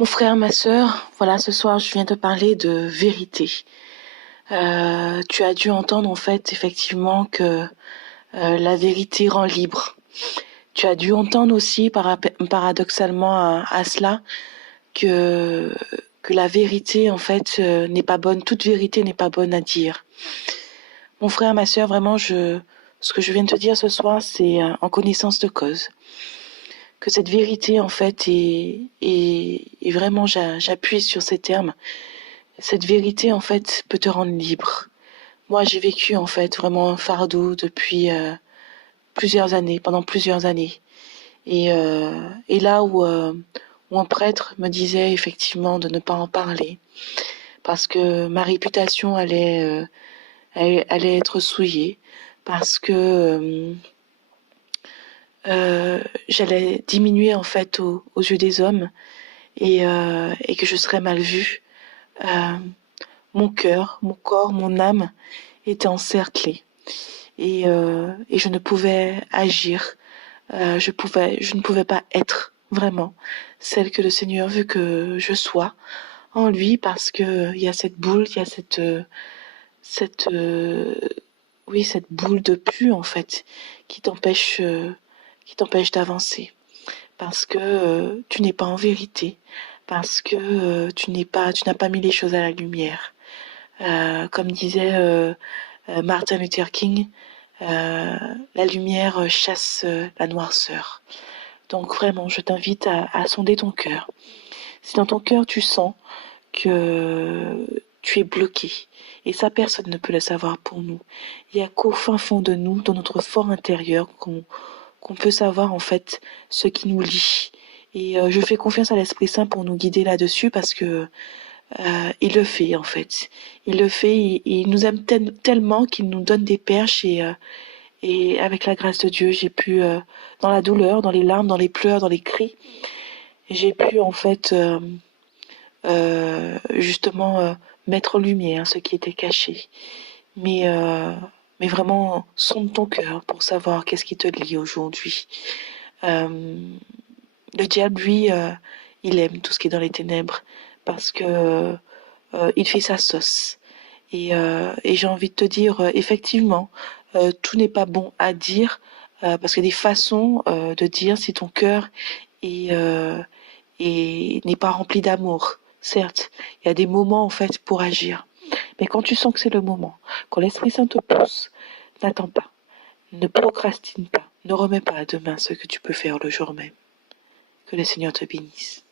Mon frère, ma sœur, voilà, ce soir, je viens te parler de vérité. Tu as dû entendre, en fait, effectivement, que la vérité rend libre. Tu as dû entendre aussi, paradoxalement à cela, que, que la vérité, en fait, n'est pas bonne. Toute vérité n'est pas bonne à dire. Mon frère, ma sœur, vraiment, ce que je viens de te dire ce soir, c'est en connaissance de cause. Que cette vérité, en fait, est vraiment, j'appuie sur ces termes. Cette vérité, en fait, peut te rendre libre. Moi, j'ai vécu, en fait, vraiment un fardeau depuis plusieurs années, pendant plusieurs années. Et là où un prêtre me disait effectivement de ne pas en parler, parce que ma réputation allait être souillée, parce que j'allais diminuer, en fait, aux yeux des hommes, et que je serais mal vue. Euh, Mon cœur, mon corps, mon âme étaient encerclés. Et je ne pouvais agir, je ne pouvais pas être vraiment celle que le Seigneur veut que je sois en lui, parce que il y a cette boule, il y a cette, oui, cette boule de pu, en fait, qui t'empêche d'avancer, parce que tu n'es pas en vérité, parce que tu n'as pas mis les choses à la lumière. Comme disait Martin Luther King, la lumière chasse la noirceur. Donc vraiment, je t'invite à sonder ton cœur. Si dans ton cœur tu sens que tu es bloqué, et ça personne ne peut le savoir pour nous, il n'y a qu'au fin fond de nous, dans notre fort intérieur, qu'on peut savoir en fait ce qui nous lie. Et je fais confiance à l'Esprit Saint pour nous guider là-dessus, parce que il le fait en fait. Il le fait, il nous aime tellement qu'il nous donne des perches, et avec la grâce de Dieu, j'ai pu, dans la douleur, dans les larmes, dans les pleurs, dans les cris, j'ai pu en fait justement mettre en lumière ce qui était caché. Mais, euh, mais vraiment, sonde ton cœur pour savoir qu'est-ce qui te lie aujourd'hui. Euh, le diable, lui, il aime tout ce qui est dans les ténèbres, parce que il fait sa sauce. Et j'ai envie de te dire, effectivement, tout n'est pas bon à dire, parce qu'il y a des façons de dire si ton cœur est, n'est pas rempli d'amour. Certes, il y a des moments en fait pour agir, mais quand tu sens que c'est le moment, quand l'Esprit Saint te pousse, n'attends pas, ne procrastine pas, ne remets pas à demain ce que tu peux faire le jour même. Que le Seigneur te bénisse.